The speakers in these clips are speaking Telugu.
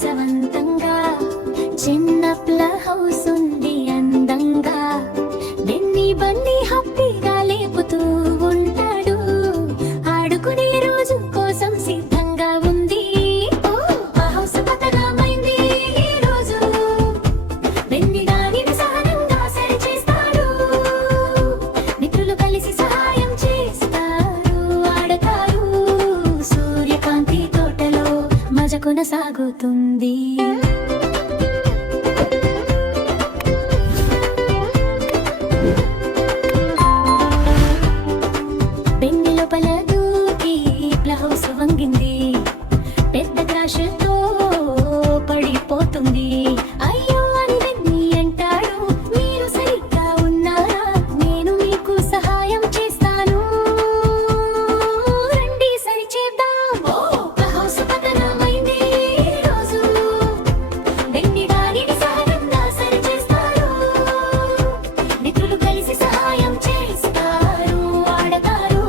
విలాసవంతంగా చిన్న హౌస్ ఉంది అందంగా బెన్ని బన్ని హ్యాపీగా లేపుతూ ఉంటాడు ఆడుకునే రోజు కోసం సిద్ధంగా ఉంది ఆ హౌస్ పతనమైంది ఈ రోజు బెన్ని దానిని సహనంగా సరి చేస్తాడు మిత్రులు కలిసి సహాయం చేస్తారు ఆడతారు సూర్యకాంతి తోటలో మజ కొనసాగుతుంది లోపల దూకి హౌస్ వంగింది పెద్ద క్రాష్తో పడిపోతుంది అయ్యో అని బెన్నీ అంటాడు మీరు సరిగ్గా ఉన్నారా నేను మీకు సహాయం చేస్తాను రండి సరి చేద్దాం హౌస్ పతనమైంది ఈ రోజు బెన్నీ దానిని సహనంగా సరి చేస్తారు మిత్రులు కలిసి సహాయం చేస్తారు ఆడతారు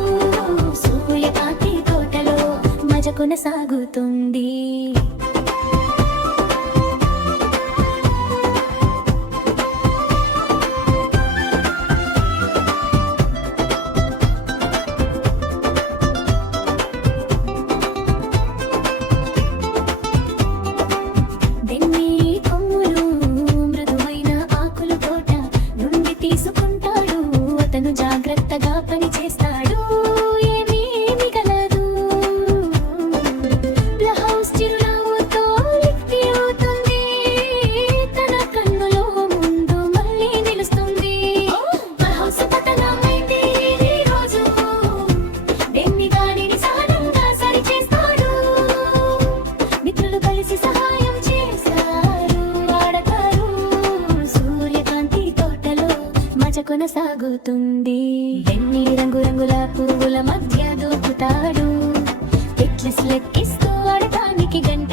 సూర్యకాంతి తోటలో మజ కొనసాగుతుంది బెన్నీ కొమ్ములు మృదువైన ఆకులు తోట నుండి తీసుకుంటాడు అతను జాగ్రత్తగా పని చేస్తాడు కొనసాగుతుంది బెన్నీ రంగురంగుల పువ్వుల మధ్య దూకుతాడు టెట్లెస్ లెక్కిస్తూ ఆడటానికి గంట